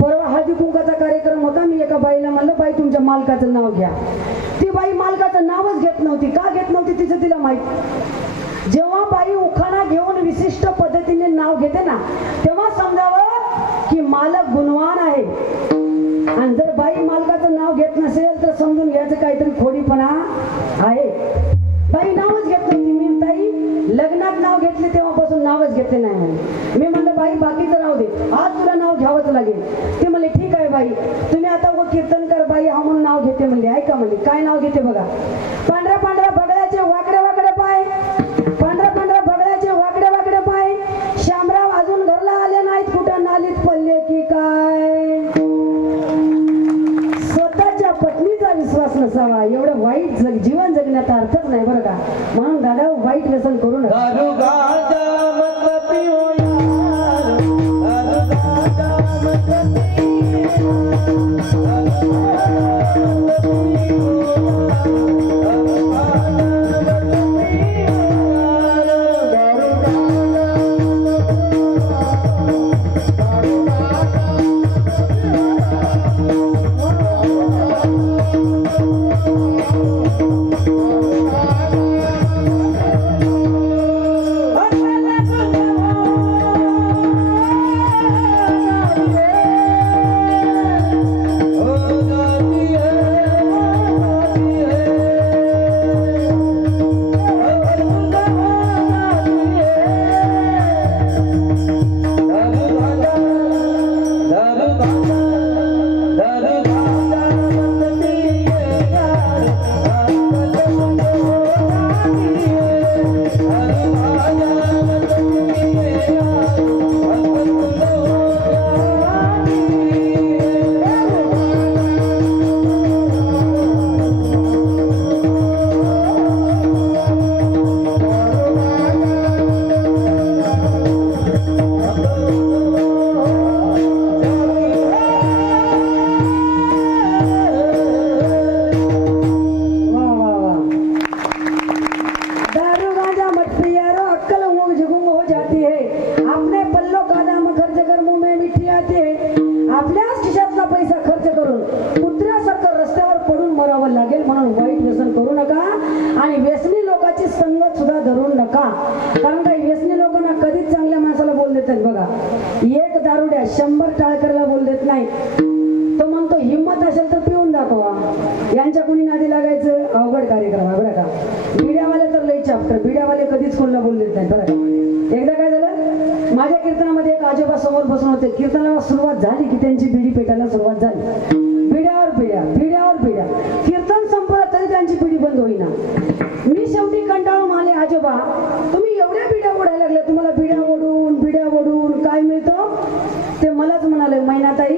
परवा हळदी कुंकाचा कार्यक्रम होता. मी एका बाईला म्हणलं, बाई तुमच्या मालकाचं नाव घ्या. ती बाई मालकाचं नावच घेत नव्हती. का घेत नव्हती तिचं तिला माहित. जेव्हा बाई उखाणा घेऊन विशिष्ट पद्धतीने नाव घेते ना, तेव्हा समजावं की मालक गुणवान आहे. आणि जर बाई मालकाचं नाव घेत नसेल तर समजून घ्यायचं काहीतरी खोडीपणा आहे. बाई नावच घेत नव्हती. मी ताई लग्नात नाव घेतले तेव्हापासून नावच घेतले नाही म्हणे. मी म्हणलं बाई बाकीचं नाव दे, आज तुला नाव घ्यावंच लागेल. ते म्हणले ठीक आहे बाई, तुम्ही आता व कीर्तनकर बाई हा म्हणून नाव घेते म्हणले. ऐका म्हणले काय नाव घेते बघा. पांढऱ्या पांढऱ्या बगड्याचे वाकडे वाकडे पाय, पांढऱ्या पांढऱ्या बगड्याचे वाकडे वाकडे पाय, शामराव अजून घरला आले नाहीत, कुठं नालीत पडले की काय. स्वतःच्या पत्नीचा विश्वास नसावा, एवढं वाईट जीवन जगण्याचा अर्थच नाही बरं का. म्हणून दादा वाईट व्यसन करू नका. Thank you. करावं लागेल, म्हणून वाईट व्यसन करू नका आणि व्यसनी लोकांची संगत सुद्धा धरू नका. कारण काही व्यसनी लोकांना कधीच चांगल्या माणसाला बोल देत नाहीत बघा. एक दारुड्या 100 टाळकरला बोल देत नाही. तो म्हणतो हिंमत असेल तर पिऊन दाखवा. यांच्या कुणी नादी लागायचं अवघड कार्यक्रम आहे बरं का. बिड्यावाले तर लई चाप्टर, बिड्यावाले कधीच कोणाला बोल देत नाहीत बरं का. एकदा काय झालं, माझ्या कीर्तनामध्ये एक आजोबा समोर बसून होते. कीर्तनाला सुरुवात झाली की त्यांची बिडी पेटायला सुरुवात झाली. बिड्यावर बिड्या, बिड्यावर बिड्या. कीर्तन संपलं तरी त्यांची पिढी बंद होईना. मी शेवटी कंटाळून आले, आजोबा तुम्ही एवढ्या बिड्या ओढायला लागल्या, तुम्हाला बिड्या ओढून काय मिळतं? ते मलाच म्हणाले, मैनाताई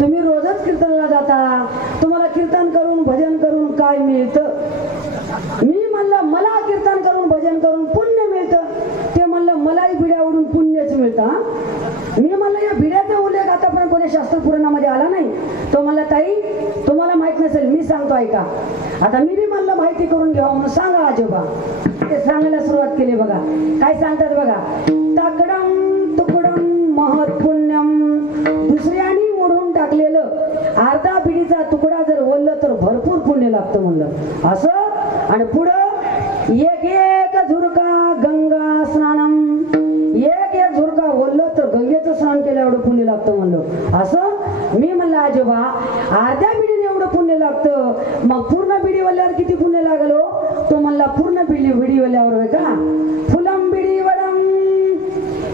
तुम्ही रोजच कीर्तनाला जाता, तुम्हाला कीर्तन करून भजन करून काय मिळतं? मी म्हणलं मला कीर्तन करून भजन करून पुण्य मिळतं. ते म्हणलं मलाही बिड्या ओढून पुण्यच मिळतं. मी म्हणलं या बिड्याचा उल्लेख आतापर्यंत कोणी शास्त्र पुराणामध्ये आला नाही. तो म्हणला ताई तुम्हाला माहित नसेल, मी सांगतो ऐका. आता मी बी म्हणलं माहिती करून घ्यावं म्हणून सांगा आजोबा. ते सांगायला सुरुवात केली बघा. काय सांगतात बघा, ताकडम तुकडम महत् पुण्यम. दुसऱ्यानी ओढून टाकलेलं अर्धा बिडीचा तुकडा जर ओढलं तर भरपूर पुण्य लागतं म्हणलं असं. आणि पुढं एक एक झुरका गंगा स्नानम. एक एक झुरका ओढलं तर गंगेचं स्नान केलं एवढं पुण्य लागतं म्हणलं असं. मी म्हणलं आजोबा अर्ध्या बिडीने एवढं पुण्य लागतं, मग पूर्ण बिडी वल्यावर किती पुण्य लागलो? तो म्हणला पूर्ण बिडी वल्यावर होय का, फुलम बिडी वडम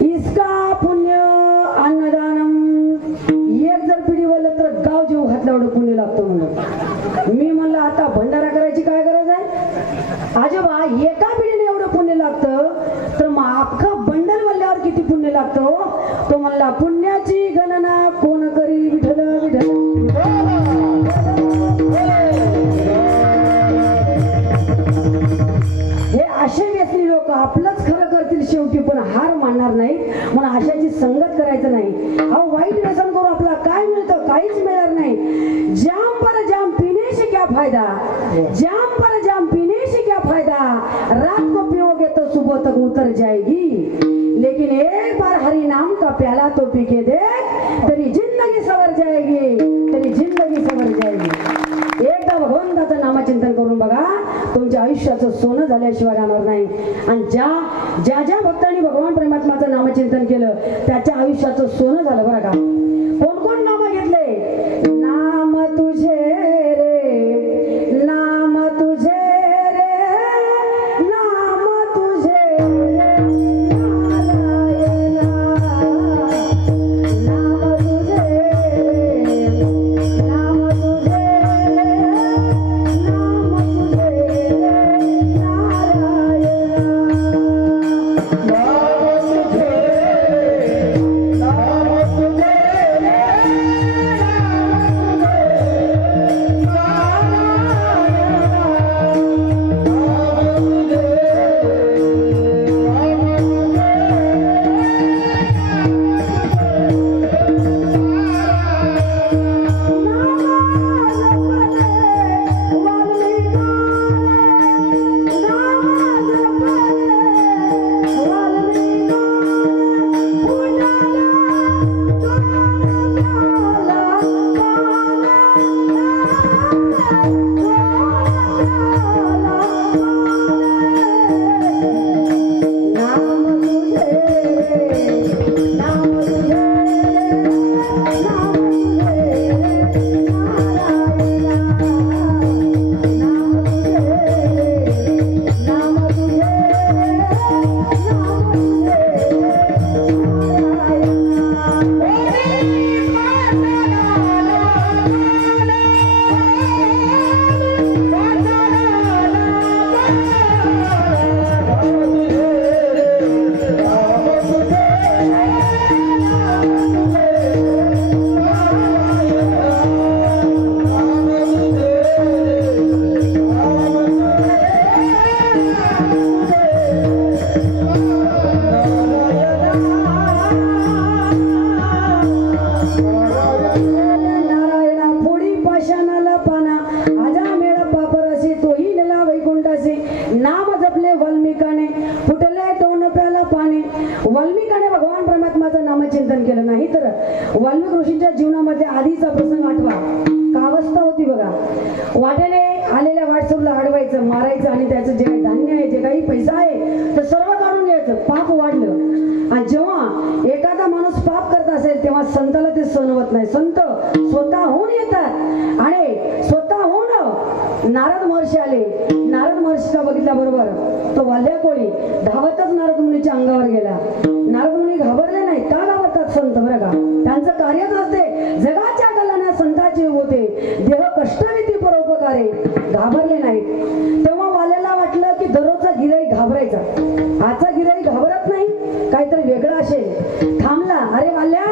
इसका पुण्य अन्नदानम. एक जर बिडी वल्लं तर गाव जीव घातलं एवढं पुण्य लागतं म्हणलं. मी म्हणलं आता भंडारा करायची काय गरज आहे आजोबा? एका बिडीने एवढं पुण्य लागतं तर मग अख्खं बंडल वल्ल्यावर किती पुण्य लागतं? तो म्हणला पुण्याची गणना कोण करी विठ्ठल विठ्ठल. हे असे व्यसनी लोक आपलंच खरं करतील शेवटी, पण हार मानणार नाही. म्हणून अशाची संगत करायचं नाही. अहो वाईट व्यसन करून आपल्याला काय मिळतं? काहीच मिळणार नाही. जाम पर जाम पीने से क्या फायदा, जाम पर जाम पीने से क्या फायदा, रात को पियोगे तो सुबह तक उतर जाएगी, लेकिन एक बार हरि नाम का प्याला तो पी के देख, तेरी जिंदगी सवर जाएगी, तेरी जिंदगी सवर जाएगी. एकदा भगवंताचं नामचिंतन करून बघा, तुमच्या आयुष्याचं सोनं झाल्याशिवाय राहणार नाही. आणि ज्या भक्तांनी भगवान परमात्माचं नामचिंतन केलं त्याच्या आयुष्याचं सोनं झालं बरं का. कोण कोण नाम घेतले? नाम तुझे रे, नाम तुझे रे, नाम तुझे रे, नारायणा. नाम तुझे रे, नाम तुझे रे, नाम तुझे रे, नारायणा. नामचिंतन केलं नाही तर वाल्मिक ऋषींच्या जीवनामध्ये आधीचा प्रसंग आठवा. कावस्था होती बघा. वाटेने वासरूला अडवायचं, मारायचं आणि त्याचं जे काही धान्य आहे, जे काही पैसा आहे ते सर्व काढून घ्यायचं. पाप वाढलं. आणि जेव्हा एखादा माणूस पाप करत असेल तेव्हा संताला ते सहन होत नाही. संत स्वतःहून येतात आणि स्वतःहून नारद महर्षी आले. नारद महर्षीला बघितल्याबरोबर तो वाल्या कोळी धावतच नारद मुनीच्या अंगावर गेला. नारद मुनी घाबरले नाही. का घाबरतात संत? बरं का, त्यांचं कार्यच असते जगाच्या कल्याणात संतांचे होते, देह कष्टविधी परोपकारे. घाबरले नाहीत. तेव्हा वाल्याला वाटलं की दररोजचा गिराईक घाबरायचा, आजचा गिराईक घाबरत नाही, काहीतरी वेगळं असेल. थांबला. अरे वाल्या,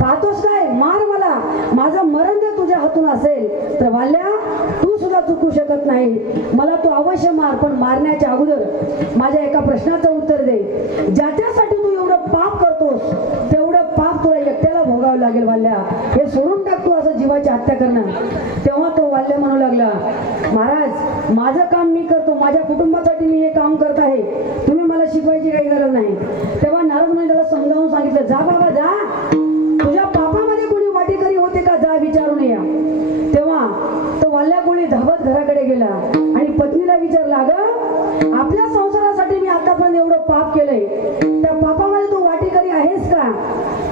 पाहतोस काय? मार मला, माझं मरण जर तुझ्या हातून असेल तर वाल्या तू सुद्धा चुकू शकत नाही. मला तू अवश्य मार, पण मारण्याच्या अगोदर माझ्या एका प्रश्नाचं उत्तर दे. ज्याच्यासाठी तू एवढं पाप करतोस तेवढं पाप तुला एकट्याला भोगावं लागेल वाल्या. हे सोडून टाक तू असं जीवाची हत्या करणं. तेव्हा तो वाल्या म्हणू लागला, महाराज माझं काम मी करतो, माझ्या कुटुंबासाठी मी हे काम करत आहे, तुम्ही मला शिकवायची काही गरज नाही. तेव्हा नारद मुनी त्याला समजावून सांगितलं, जा बाबा जा, तुझ्या पापामध्ये कोणी वाटेकरी होते का, जा विचारून या. तेव्हा तो वाल्या कोळी धावत घराकडे गेला आणि पत्नीला विचारला, अगं आपल्या संसारासाठी मी आतापर्यंत एवढं पाप केलंय, त्या पापामध्ये तू वाटेकरी आहेस का?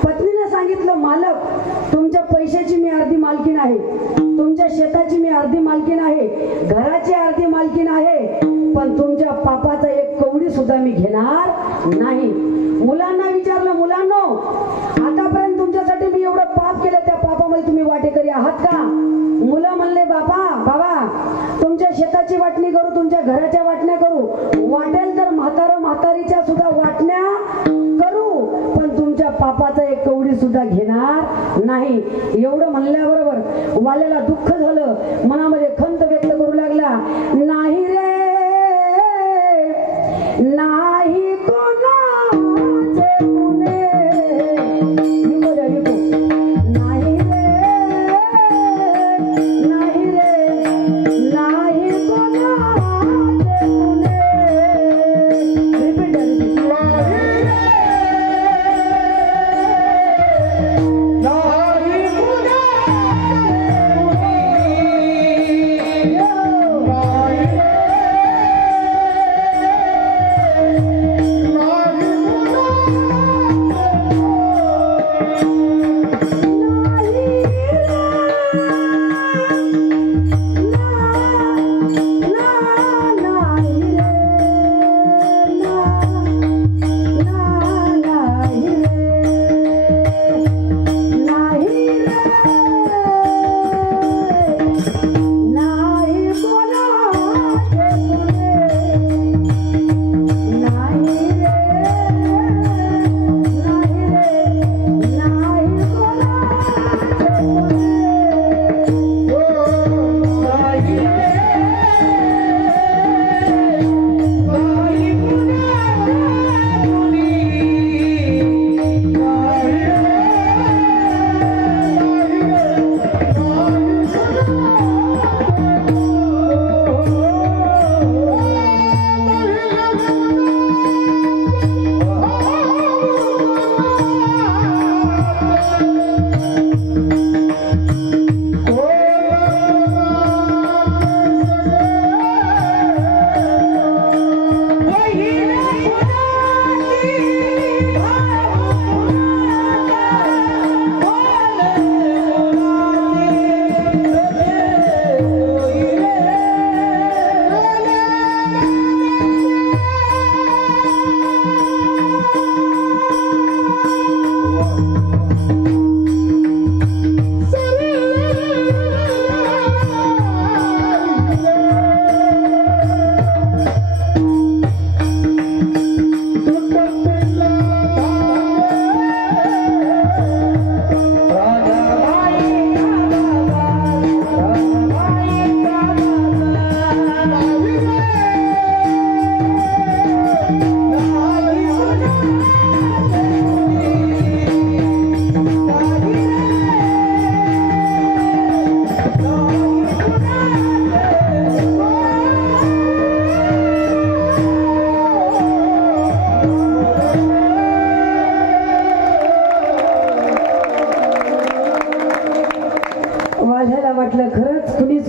पत्नीने सांगितलं, मालक तुमच्या पैशाची मी अर्धी मालकीण आहे, तुमच्या शेताची मी अर्धी मालकीण आहे, घराची अर्धी मालकीण आहे, पण तुमच्या पापाचा एक कवडी सुद्धा मी घेणार नाही. मुलांना विचारलं, मुलांनो आतापर्यंत तुमच्यासाठी मी एवढं पाप केलं, त्या पापामध्ये तुम्ही वाटेकरी आहात का? मुलं म्हणले, बाबा तुमच्या शेताची वाटणी करू, तुमच्या घराच्या वाटण्या करू, वाटेल तर म्हातारीच्या सुद्धा वाटण्या करू, पण तुमच्या पापाचा एक कवडी सुद्धा घेणार नाही. एवढं म्हणल्याबरोबर वाल्याला दुःख झालं, मनामध्ये खंत व्यक्त करू लागला, नाही रे नाही कोणाचे गुन्हे, नाही रे नाही रे नाही कोणाचे गुन्हे. रिपीट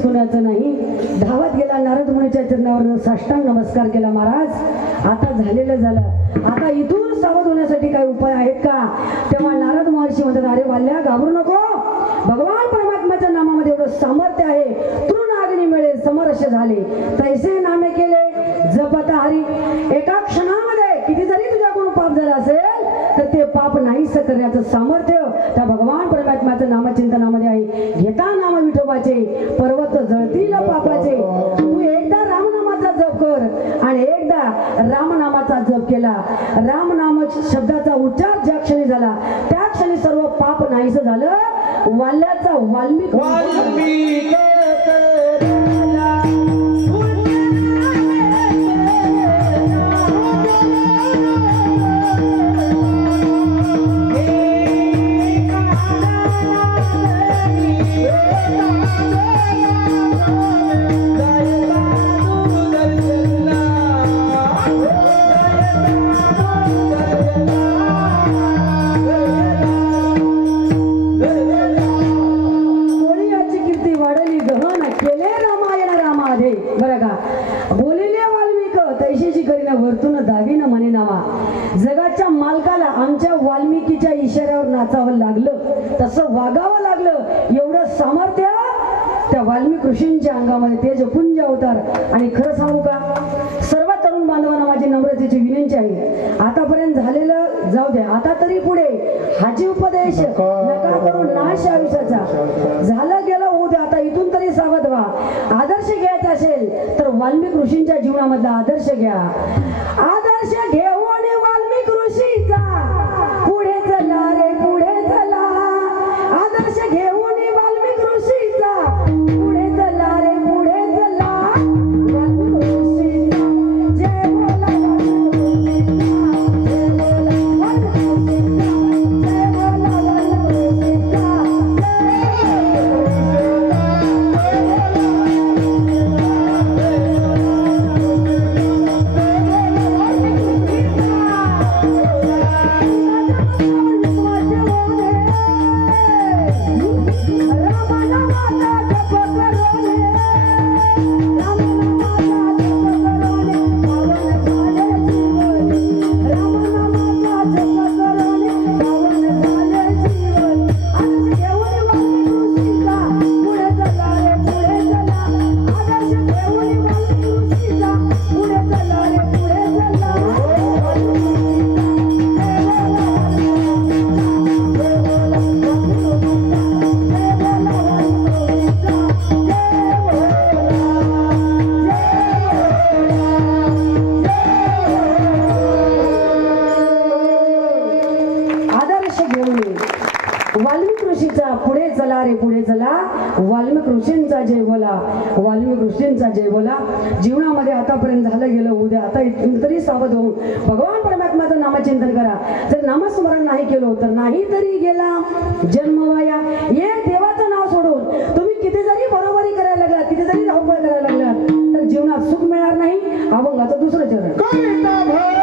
कधीच कुणाचं नाही. धावत गेला नारद मुनीच्या चरणावर साष्टांग नमस्कार केला. महाराज आता झालेलं झालं, आता इथून सावध होण्यासाठी काही उपाय आहेत का? तेव्हा नारद महर्षी म्हणतात, अरे वाल्या घाबरू नको, भगवान परमात्म्याच्या नामामध्ये एवढं सामर्थ्य आहे, तृण अग्नी मिळेल समरस्य झाले. तैसे नामे केले जपता हरी. एका क्षणामध्ये किती जरी तुझ्याकडून पाप झालं असेल तर ते पाप नाहीस करण्याचं सामर्थ्य त्या भगवान परमात्म्याचं नामचिंतनामध्ये आहे. घेता नाम विठोबाचे पर्वत जळतील पापाचे. तू एकदा रामनामाचा जप कर आणि एकदा रामनामाचा जप केला, रामनाम शब्दाचा उच्चार ज्या क्षणी झाला त्या क्षणी सर्व पाप नाहीस झालं. वाल्याचा वाल्मिक जगाच्या मालकाला आमच्या वाल्मिकीच्या इशाऱ्यावर नाचावं लागलं, तसं वागावं लागलं. एवढं सामर्थ्य त्या वाल्मिक ऋषींच्या अंगामध्ये तेजपुंज अवतार. आणि खरं सांगू का, सर्व तरुण बांधवांना माझी नम्रतेची विनंती आहे, आतापर्यंत झालेलं जाऊ द्या, आता तरी पुढे हाची उपदेश नका करू नाश आयुष्याचा. झालं गेलं होऊ द्या, आता इथून तरी सावध व्हा. आदर्श घ्यायचा असेल तर वाल्मिक ऋषींच्या जीवनामधला आदर्श घ्या. आदर्श घेऊन वाल्मिक ऋषीचा पुढे चला रे पुढे चला. आदर्श घेऊन वाल्मिक ऋषीचा पुढे चला रे पुढे चला. वाल्मिक ऋषीचा जय बोला, वाल्मिक ऋषीचा जय बोला, वाल्मिक ऋषीचा वाल्मिक ऋषींचा जय बोला, वाल्मिक ऋषींचा जय बोला. जीवनामध्ये आतापर्यंत झालं गेलं उद्या, आता इथून तरी सावध होऊन भगवान परमात्म्याचं नामचिंतन करा. जर नामस्मरण नाही केलं तर नाही तरी गेला जन्म वाया. एक देवाचं नाव सोडून तुम्ही किती जरी बरोबरी करायला लागला, किती जरी धावपळ करायला लागला तर जीवनात सुख मिळणार नाही. अभंगाचं दुसरं चरण.